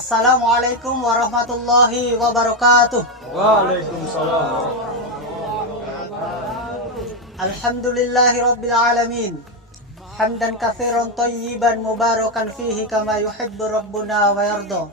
Assalamualaikum warahmatullahi wabarakatuh. Waalaikumsalam. Alhamdulillahi rabbil alamin. Hamdan katsiran thayyiban mubarakan fihi kama yuhibbu rabbuna wa yarda.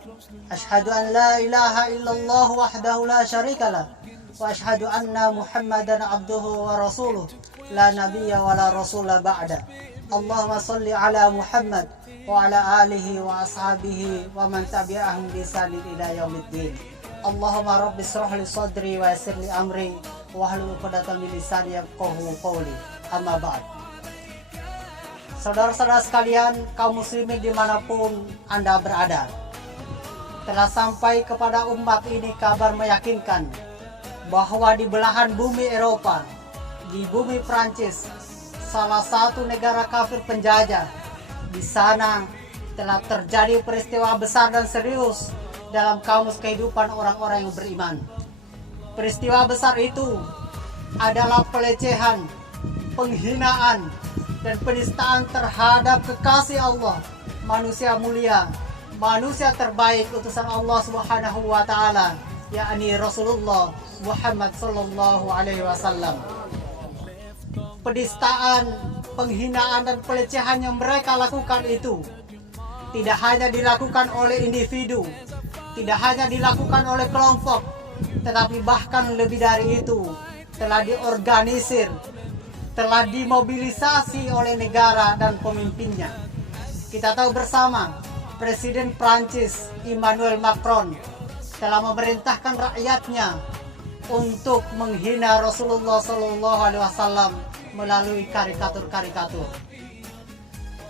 Ashhadu an la ilaha illallah wahdahu la syarikalah wa ashhadu anna Muhammadan abduhu wa rasuluh la nabiyya wa la rasula ba'da. Allahumma salli ala Muhammad wa ala alihi wa ashabihi wa man tabi'ahum bi ihsanin ila yaumiddin. Allahumma rabbi shrah li sadri wa yassir li amri wa hlul 'uqdatam min lisani yafqahu qawli. Amma ba'd. Saudara-saudara sekalian, kaum muslimin dimanapun Anda berada, telah sampai kepada umat ini kabar meyakinkan bahwa di belahan bumi Eropa, di bumi Prancis, salah satu negara kafir penjajah, di sana telah terjadi peristiwa besar dan serius dalam kamus kehidupan orang-orang yang beriman. Peristiwa besar itu adalah pelecehan, penghinaan, dan penistaan terhadap kekasih Allah, manusia mulia, manusia terbaik utusan Allah Subhanahu wa taala, yakni Rasulullah Muhammad sallallahu alaihi wasallam. Penistaan, penghinaan, dan pelecehan yang mereka lakukan itu tidak hanya dilakukan oleh individu, tidak hanya dilakukan oleh kelompok, tetapi bahkan lebih dari itu telah diorganisir, telah dimobilisasi oleh negara dan pemimpinnya. Kita tahu bersama, Presiden Prancis Emmanuel Macron telah memerintahkan rakyatnya untuk menghina Rasulullah SAW melalui karikatur-karikatur.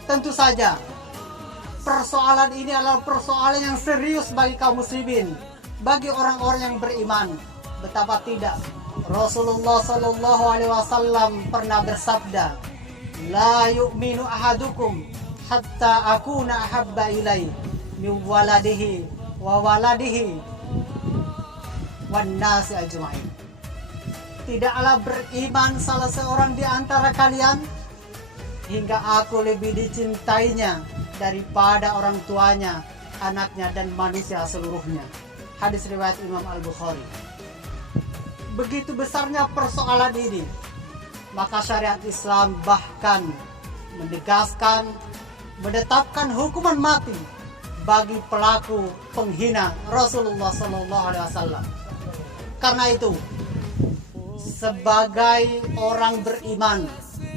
Tentu saja, persoalan ini adalah persoalan yang serius bagi kaum muslimin, bagi orang-orang yang beriman. Betapa tidak, Rasulullah SAW pernah bersabda, "La yu'minu ahadukum hatta akuna ahabba ilai min waladihi wa waladihi wan nasi ajma'in." Tidaklah beriman salah seorang di antara kalian hingga aku lebih dicintainya daripada orang tuanya, anaknya, dan manusia seluruhnya. Hadis riwayat Imam Al-Bukhari. Begitu besarnya persoalan ini, maka syariat Islam bahkan menegaskan, menetapkan hukuman mati bagi pelaku penghina Rasulullah SAW. Karena itu, sebagai orang beriman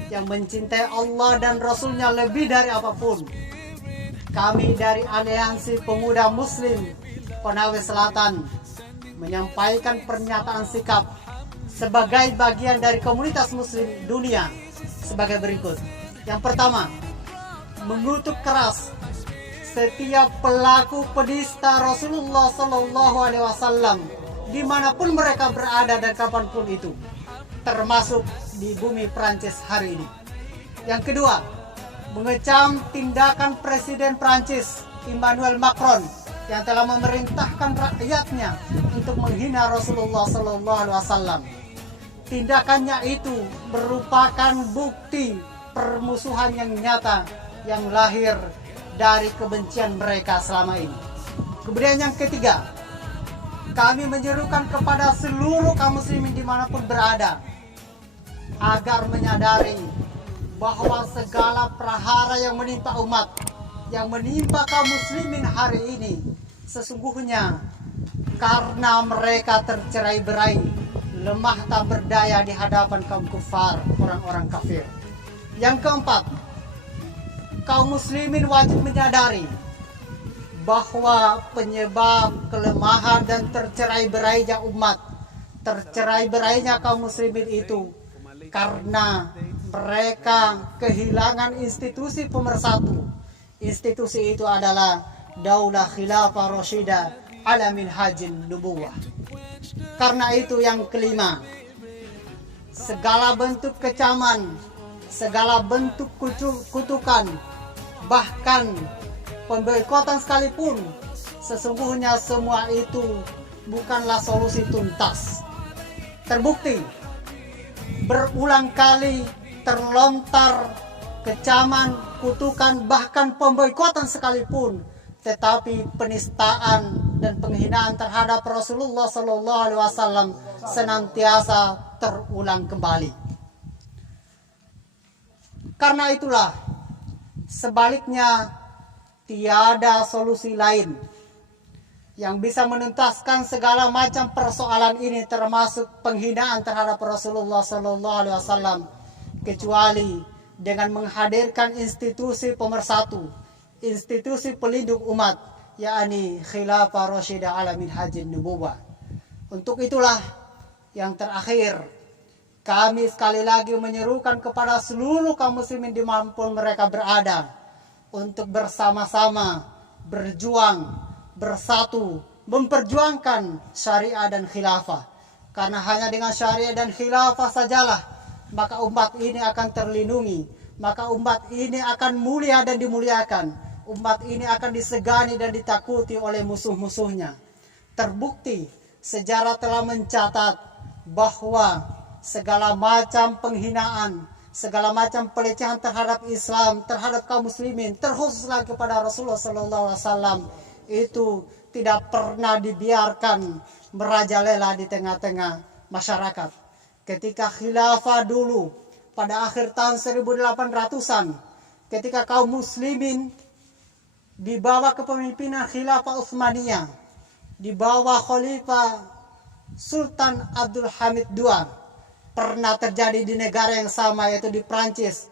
yang mencintai Allah dan Rasulnya lebih dari apapun, kami dari Aliansi Pemuda Muslim Konawe Selatan menyampaikan pernyataan sikap sebagai bagian dari komunitas muslim dunia sebagai berikut. Yang pertama, mengutuk keras setiap pelaku penista Rasulullah SAW dimanapun mereka berada dan kapanpun itu, termasuk di bumi Prancis hari ini. Yang kedua, mengecam tindakan Presiden Prancis Emmanuel Macron yang telah memerintahkan rakyatnya untuk menghina Rasulullah SAW. Tindakannya itu merupakan bukti permusuhan yang nyata yang lahir dari kebencian mereka selama ini. Kemudian yang ketiga, kami menyerukan kepada seluruh kaum muslimin dimanapun berada agar menyadari bahwa segala prahara yang menimpa umat, yang menimpa kaum muslimin hari ini, sesungguhnya karena mereka tercerai-berai, lemah tak berdaya di hadapan kaum kufar, orang-orang kafir. Yang keempat, kaum muslimin wajib menyadari bahwa penyebab kelemahan dan tercerai-berainya umat, tercerai-berainya kaum muslimin itu karena mereka kehilangan institusi pemersatu. Institusi itu adalah Daulah Khilafah Rasyidah ala minhajin nubuwah. Karena itu yang kelima, segala bentuk kecaman, segala bentuk kutukan, bahkan pemboikotan sekalipun, sesungguhnya semua itu bukanlah solusi tuntas. Terbukti, berulang kali terlontar kecaman, kutukan, bahkan pemboikotan sekalipun tetapi penistaan dan penghinaan terhadap Rasulullah Sallallahu Alaihi Wasallam senantiasa terulang kembali. Karena itulah, sebaliknya tiada solusi lain yang bisa menuntaskan segala macam persoalan ini, termasuk penghinaan terhadap Rasulullah Sallallahu Alaihi Wasallam, kecuali dengan menghadirkan institusi pemersatu, institusi pelindung umat, yakni Khilafah Rasyidah ala Minhajin Nubuwah. Untuk itulah yang terakhir, kami sekali lagi menyerukan kepada seluruh kaum muslimin dimanapun mereka berada, untuk bersama-sama berjuang, bersatu, memperjuangkan syariah dan khilafah. Karena hanya dengan syariah dan khilafah sajalah maka umat ini akan terlindungi, maka umat ini akan mulia dan dimuliakan, umat ini akan disegani dan ditakuti oleh musuh-musuhnya. Terbukti sejarah telah mencatat bahwa segala macam penghinaan, segala macam pelecehan terhadap Islam, terhadap kaum muslimin, terkhusus lagi kepada Rasulullah Sallallahu Alaihi Wasallam, itu tidak pernah dibiarkan merajalela di tengah-tengah masyarakat. Ketika khilafah dulu pada akhir tahun 1800-an, ketika kaum muslimin di bawah kepemimpinan khilafah Utsmaniyah, di bawah Khalifah Sultan Abdul Hamid II, pernah terjadi di negara yang sama, yaitu di Prancis.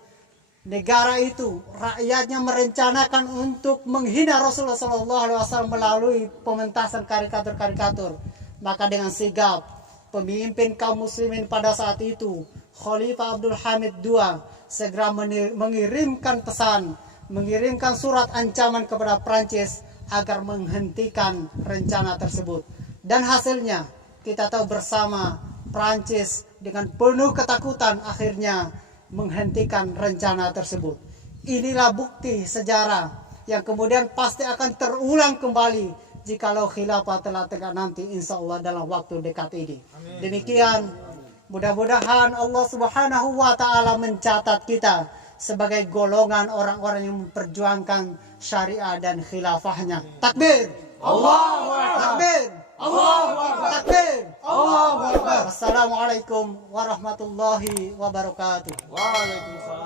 Negara itu rakyatnya merencanakan untuk menghina Rasulullah SAW melalui pementasan karikatur-karikatur. Maka dengan sigap pemimpin kaum muslimin pada saat itu, Khalifah Abdul Hamid II, segera mengirimkan pesan, mengirimkan surat ancaman kepada Prancis agar menghentikan rencana tersebut. Dan hasilnya kita tahu bersama, Prancis dengan penuh ketakutan akhirnya menghentikan rencana tersebut. Inilah bukti sejarah yang kemudian pasti akan terulang kembali jikalau khilafah telah tegak nanti, insya Allah dalam waktu dekat ini. Amin. Demikian, mudah-mudahan Allah Subhanahu wa Ta'ala mencatat kita sebagai golongan orang-orang yang memperjuangkan syariah dan khilafahnya. Takbir! Allahu Akbar! Takbir! Allahu Akbar! Takbir! Allahu Akbar! Assalamualaikum warahmatullahi wabarakatuh. Waalaikumsalam.